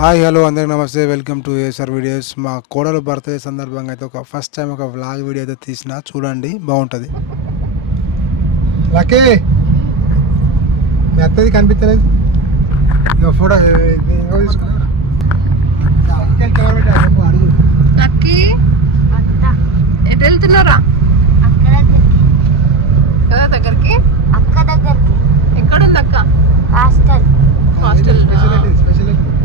Hi hello అందరికి నమస్తే, welcome to ASR videos. మా కోడలు బర్త్డే సందర్భంగా అయితే ఫస్ట్ టైం ఒక వ్లాగ్ వీడియో అయితే తీసిన, చూడండి బాగుంటుంది. లక్కీ మీ అత్తది కనిపించలేదు, ఇక ఫోటో లక్కీ ఎటు వెళ్తున్నారా? దగ్గరికి ఎక్కడుంది అక్క? హాస్టల్.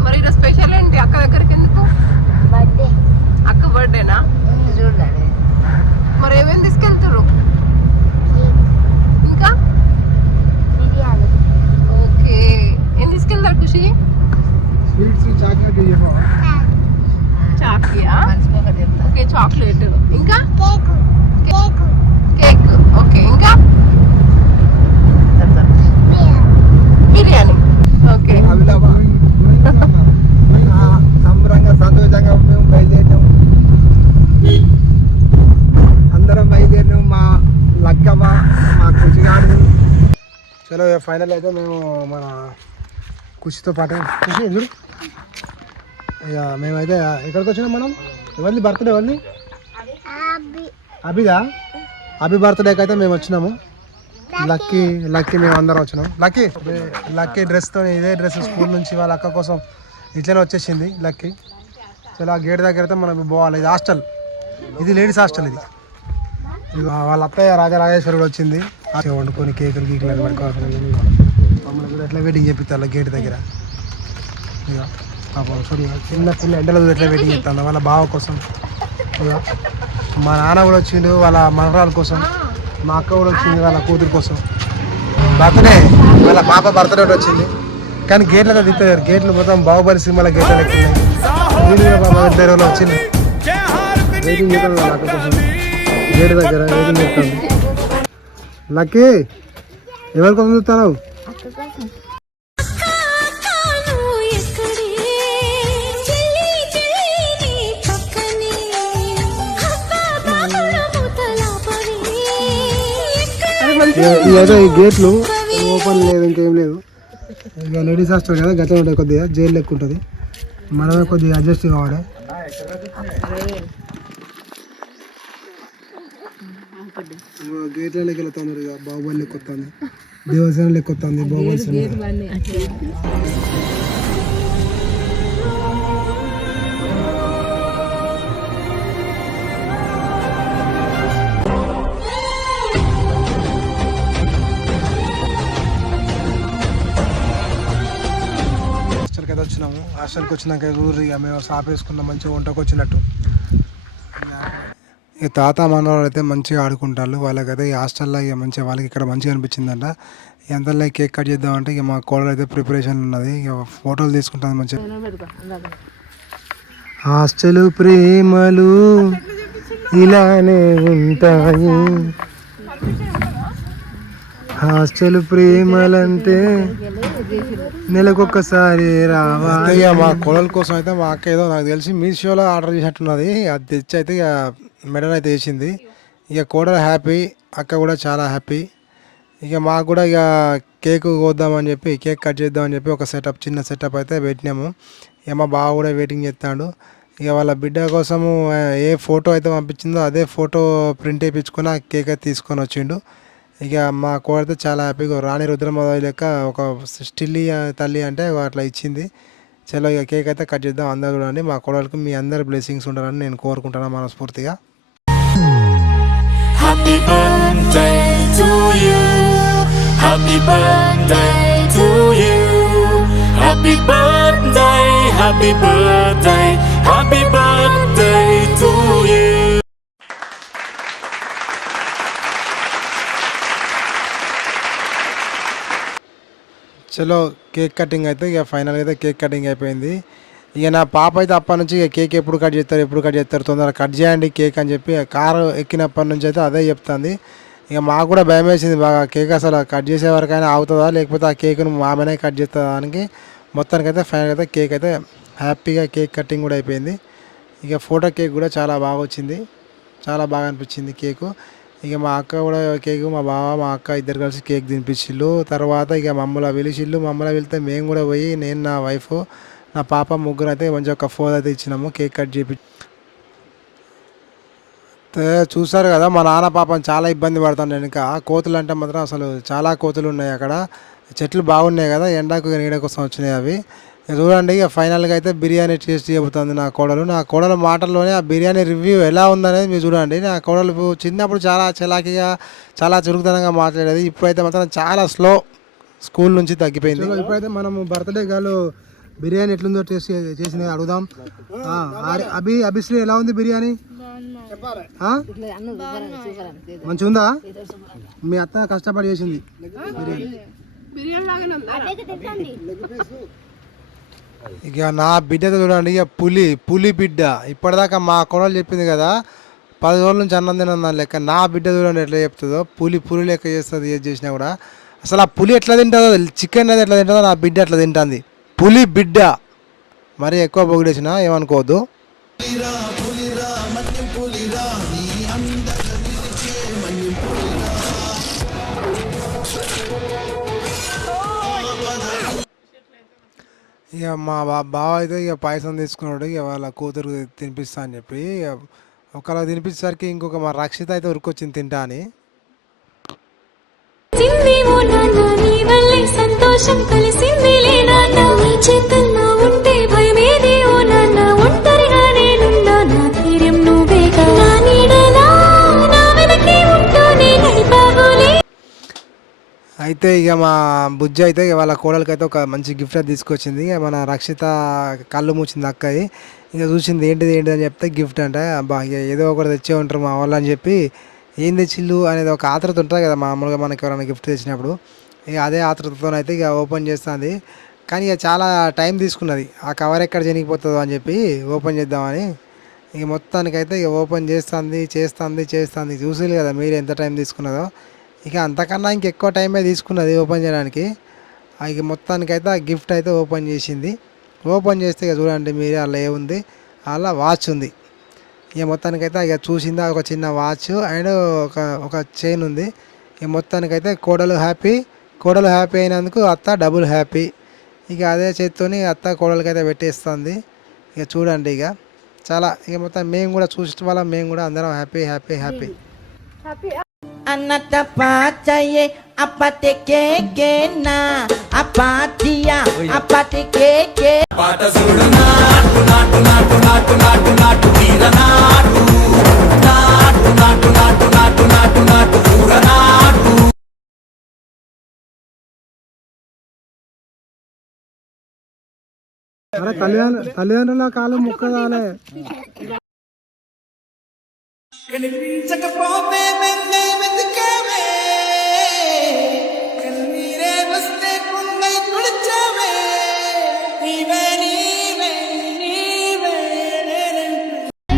మరి ఈరోజు స్పెషల్ ఏంటి అక్క దగ్గరికి? ఎందుకు? బర్త్డే. అక్క బర్త్డేనా? మరి ఏమేమి తీసుకెళ్తారు? ఇంకా ఓకే. ఏం తీసుకెళ్తారు ఖుషి? చాక్లెట్. Okay, chocolate. ఇంకా కేక్. ఓకే, ఇంకా బిర్యానీ. ఓకే, సంబరంగా సంతోషంగా మేము బయలుదేరినాం, అందరం బయలుదేరినాం. మా లక్కవ్వ, మా కృషిగాడు. చలో ఫైనల్ అయితే మేము మన కృషితో పాటు కృషి చూడు, ఇక మేమైతే ఎక్కడికి వచ్చినాం మనం. ఎవరిది బర్త్డే? ఎవరిది? అభిదా. అభి బర్త్డేకి అయితే మేము వచ్చినాము. లక్కీ మేము అందరం వచ్చినాం. లక్కీ డ్రెస్తో, ఇదే డ్రెస్ స్కూల్ నుంచి వాళ్ళ అక్క కోసం ఇట్లనే వచ్చేసింది లక్కీ. చాలా గేట్ దగ్గర అయితే మనం పోవాలి. ఇది హాస్టల్, ఇది లేడీస్ హాస్టల్. ఇది వాళ్ళ అత్తయ్య రాజరాజేశ్వరుడు వచ్చింది, వండుకొని కేకులు గీకులు అని పడుకోవాలి. మమ్మల్ని కూడా ఎట్లా వెయిటింగ్ చెప్పిస్తారు గేట్ దగ్గర. ఇక పాపం చూడు, చిన్న పిల్ల ఎండలో ఎట్లా వెయిటింగ్ చెప్తాను వాళ్ళ బావ కోసం. ఇక మా నాన్న కూడా వచ్చిండు వాళ్ళ మనవరాల కోసం, మా అక్క కూడా వచ్చింది వాళ్ళ కూతురు కోసం. బర్త్డే, వాళ్ళ పాప బర్త్డే వచ్చింది, కానీ గేట్లతో దిగుతారు. గేట్లు మొత్తం బాహుబలి సినిమాల గేట్లు ఎక్కున్నాయి. ఇద్దరు వచ్చింది వెయిటింగ్ చేస్తాను వాళ్ళ అక్క కోసం గేట్ దగ్గర వెయిటింగ్ చేస్తాను. లక్కీ ఎవరి కోసం చూస్తాను? ఇదైతే ఈ గేట్లు ఓపెన్ లేదు, ఇంకేం లేదు. ఇక లేడీస్ హాస్టల్ కదా, గతం ఉంటుంది, కొద్దిగా జైలు లెక్క ఉంటుంది. మనమే కొద్దిగా అడ్జస్ట్ కావాలి. గేట్ల లెక్క వెళ్తాను, ఇక బాహుబలి లెక్క వస్తుంది, దేవసేన లెక్క వస్తుంది. బాహుబలి హాస్టల్కి అయితే వచ్చినాము. హాస్టల్కి వచ్చినాక ఊరు ఇక మేము షాప్ వేసుకున్నాం, మంచిగా వంటకు వచ్చినట్టు. ఇక తాత మనవాళ్ళు అయితే మంచిగా ఆడుకుంటారు. వాళ్ళకైతే ఈ హాస్టల్లో ఇక మంచిగా వాళ్ళకి ఇక్కడ మంచిగా అనిపించిందంట. ఎంతలో కేక్ కట్ చేద్దామంటే ఇక మా కోడలు అయితే ప్రిపరేషన్ ఉన్నది, ఇక ఫోటోలు తీసుకుంటాను మంచిగా. హాస్టల్ ప్రేమలు ఇలానే ఉంటాయి, హాస్టల్ ప్రేమలంటే నెలకొక్కసారి రావాలి. మా కోడల కోసం అయితే మా అక్క ఏదో నాకు తెలిసి మీషోలో ఆర్డర్ చేసినట్టున్నది, అది తెచ్చి అయితే ఇక మెడల్ అయితే వేసింది. ఇక కోడలు హ్యాపీ, అక్క కూడా చాలా హ్యాపీ. ఇక మాకు కూడా ఇక కేక్ కోద్దామని చెప్పి, కేక్ కట్ చేద్దామని చెప్పి ఒక చిన్న సెటప్ అయితే పెట్టినాము. ఇక మా బావ కూడా వెయిటింగ్ చేస్తాడు. ఇక వాళ్ళ బిడ్డ కోసము ఏ ఫోటో అయితే పంపించిందో అదే ఫోటో ప్రింట్ వేయించుకొని ఆ కేక్ అయితే తీసుకొని వచ్చిండు. ఇక మా కోడైతే చాలా హ్యాపీగా రాణి రుద్రమాదేవి లెక్క ఒక స్టిల్లి తల్లి అంటే అట్లా ఇచ్చింది. చలో ఇక కేక్ అయితే కట్ చేద్దాం. అందరూ చూడండి, మా కోడలకు మీ అందరి బ్లెస్సింగ్స్ ఉండాలని నేను కోరుకుంటున్నాను మనస్ఫూర్తిగా. Happy birthday to you, happy birthday to you, happy birthday, happy birthday, happy birthday to you. చలో కేక్ కటింగ్ అయితే ఇక ఫైనల్గా అయితే కేక్ కటింగ్ అయిపోయింది. ఇక నా పాప అయితే అప్పటి నుంచి ఇక కేక్ ఎప్పుడు కట్ చేస్తారు తొందరగా కట్ చేయండి కేక్ అని చెప్పి కారు ఎక్కినప్పటి నుంచి అయితే అదే చెప్తుంది. ఇక మాకు కూడా భయం వేసింది బాగా, కేక్ అసలు కట్ చేసే వరకైనా అవుతుందా లేకపోతే ఆ కేక్ను ఆమెనే కట్ చేస్తుందా అని. మొత్తానికి అయితే ఫైనల్గా అయితే కేక్ అయితే హ్యాపీగా కేక్ కటింగ్ కూడా అయిపోయింది. ఇక ఫోటో కేక్ కూడా చాలా బాగా వచ్చింది, చాలా బాగా అనిపించింది కేకు. ఇక మా అక్క కూడా కేక్, మా బావ మా అక్క ఇద్దరు కలిసి కేక్ తినిపించిళ్ళు. తర్వాత ఇక మమ్మల్ని పిలిచిళ్ళు, మమ్మల్ని వెళ్తే మేము కూడా పోయి, నేను నా వైఫ్ నా పాప ముగ్గురు అయితే మంచిగా ఒక ఫోన్ అయితే ఇచ్చినాము, కేక్ కట్ చేపి. చూసారు కదా మా నాన్న పాపం చాలా ఇబ్బంది పడుతుంది వెనుక. కోతులు అంటే మాత్రం అసలు చాలా కోతులు ఉన్నాయి అక్కడ. చెట్లు బాగున్నాయి కదా, ఎండకు నీడ కోసం వచ్చినాయి అవి. చూడండి ఇక ఫైనల్గా అయితే బిర్యానీ టేస్ట్ చెబుతుంది నా కోడలు. నా కోడలు మాటల్లోనే ఆ బిర్యానీ రివ్యూ ఎలా ఉందనేది మీరు చూడండి. నా కోడలు చిన్నప్పుడు చాలా చలాకీగా చాలా చురుకుతనంగా మాట్లాడేది, ఇప్పుడైతే మాత్రం చాలా స్లో, స్కూల్ నుంచి తగ్గిపోయింది. ఇప్పుడైతే మనము బర్త్డే గాలు బిర్యానీ ఎట్లుందో టేస్ట్ చేసింది అడుగుదాం. అభిశ్రీ ఎలా ఉంది బిర్యానీ? మంచిగా ఉందా? మీ అత్త కష్టపడి చేసింది బిర్యానీ. ఇక నా బిడ్డతో చూడండి, ఇక పులి బిడ్డ. ఇప్పటిదాకా మా కోడలు చెప్పింది కదా 10 రోజుల నుంచి అన్నం తినని దాని లెక్క. నా బిడ్డ చూడండి ఎట్లా చెప్తుందో, పులి లెక్క చేస్తుంది ఏది చేసినా కూడా. అసలు ఆ పులి ఎట్లా తింటుందో, చికెన్ అనేది ఎట్లా తింటుందో నా బిడ్డ అట్లా తింటుంది. పులి బిడ్డ మరి ఎక్కువ పొగిడేసిన ఏమనుకోవద్దు. ఇక మా బావ అయితే ఇక పాయసం తీసుకున్నాడు, ఇక వాళ్ళ కూతురు తినిపిస్తా అని చెప్పి. ఒకళ్ళకి తినిపించేసరికి ఇంకొక మా రక్షిత అయితే ఉరికొచ్చింది తింటా అని. సంతోషం కలిసింది చేతల్లో ఉంటే భయమేది ఓ నాన్న, ఒంటరిగా నేనున్నా నా ధైర్యం నువ్వేగా, నా నీడలా నా వెనకే ఉంటూ నే నడిపావులే. అయితే ఇక మా బుజ్జి అయితే ఇక వాళ్ళ కోడలికి అయితే ఒక మంచి గిఫ్ట్ అయితే తీసుకొచ్చింది. ఇక మన రక్షిత కళ్ళు మూసింది అక్కది. ఇక చూసింది ఏంటిది అని చెప్తే గిఫ్ట్ అంటే, అబ్బా ఇక ఏదో ఒకటి తెచ్చే ఉంటారు మా వాళ్ళు అని చెప్పి, ఏం తెచ్చిల్లు అనేది ఒక ఆత్రత ఉంటుంది కదా మామూలుగా మనకి ఎవరైనా గిఫ్ట్ తెచ్చినప్పుడు. ఇక అదే ఆత్రతతో అయితే ఇక ఓపెన్ చేస్తుంది. కానీ ఇక చాలా టైం తీసుకున్నది, ఆ కవర్ ఎక్కడ జరిగిపోతుందో అని చెప్పి ఓపెన్ చేద్దామని. ఇక మొత్తానికైతే ఇక ఓపెన్ చేస్తుంది. చూసిల్లు కదా మీరు ఎంత టైం తీసుకున్నదో. ఇక అంతకన్నా ఇంకెక్కువ టైమే తీసుకున్నది ఓపెన్ చేయడానికి. ఇక మొత్తానికైతే ఆ గిఫ్ట్ అయితే ఓపెన్ చేసింది. ఓపెన్ చేస్తే ఇక చూడండి మీరే, అలా ఏముంది, అలా వాచ్ ఉంది. ఇక మొత్తానికైతే ఇక చూసిందా ఒక చిన్న వాచ్ అండ్ ఒక చైన్ ఉంది. ఇక మొత్తానికైతే కోడలు హ్యాపీ అయినందుకు అత్త డబుల్ హ్యాపీ. ఇక అదే చేత్తోని అత్త కోడలకైతే పెట్టేస్తుంది. ఇక చూడండి ఇక చాలా ఇక మొత్తం మేము కూడా చూసిన వాళ్ళం, మేము కూడా అందరం happy. Anata pacaye apate keke na apatia apate keke pata sudu natu tira natu pura natu. అరే తల్లిదండ్రుల కాలం ముక్కదాలే. కనిపించకపోతే వెన్నై వెతికావే, కన్నీరే వస్తే కుండై తుడిచావే,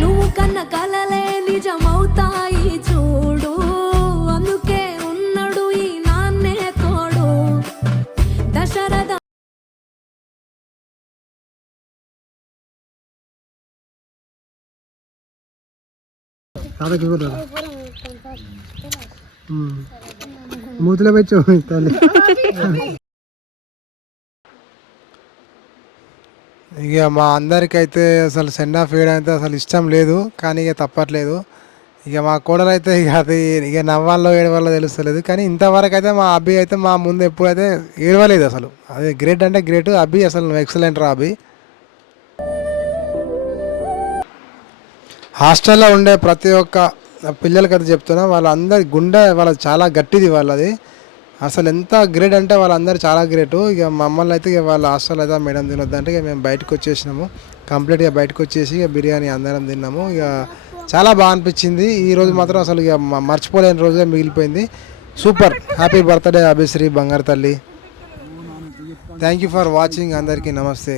నువ్వు కన్న కలలే నిజమవుతాయి చూడు, అందుకే ఉన్నాడు ఈ నాన్నే తోడు. దశరథ మూతిలో పెట్టు తల్లి. ఇక మా అందరికైతే అసలు సెండ్ ఆఫ్ వేయడం అయితే అసలు ఇష్టం లేదు, కానీ ఇక తప్పట్లేదు. ఇక మా కోడలు అయితే ఇక అది ఇక నవ్వాలో ఏడవాలో తెలుస్తలేదు. కానీ ఇంతవరకు అయితే మా అబ్బి అయితే మా ముందు ఎప్పుడైతే ఏడవలేదు అసలు. అది గ్రేట్ అంటే గ్రేట్ అబ్బి, అసలు నువ్వు ఎక్సలెంట్ రా అబ్బి. హాస్టల్లో ఉండే ప్రతి ఒక్క పిల్లలకి అయితే చెప్తున్నా, వాళ్ళందరి గుండె వాళ్ళది చాలా గట్టిది వాళ్ళది. అసలు ఎంత గ్రేట్ అంటే వాళ్ళందరూ చాలా గ్రేటు. ఇక మమ్మల్ని అయితే ఇక వాళ్ళ హాస్టల్ అయితే మేడం తినొద్దంటే ఇక మేము బయటకు వచ్చేసినాము. కంప్లీట్గా బయటకు వచ్చేసి ఇక బిర్యానీ అందరం తిన్నాము. ఇక చాలా బాగా అనిపించింది. ఈరోజు మాత్రం అసలు ఇక మర్చిపోలేని రోజుగా మిగిలిపోయింది. సూపర్. హ్యాపీ బర్త్డే అభిశ్రీ బంగారు తల్లి. Thank you for watching. అందరికీ నమస్తే.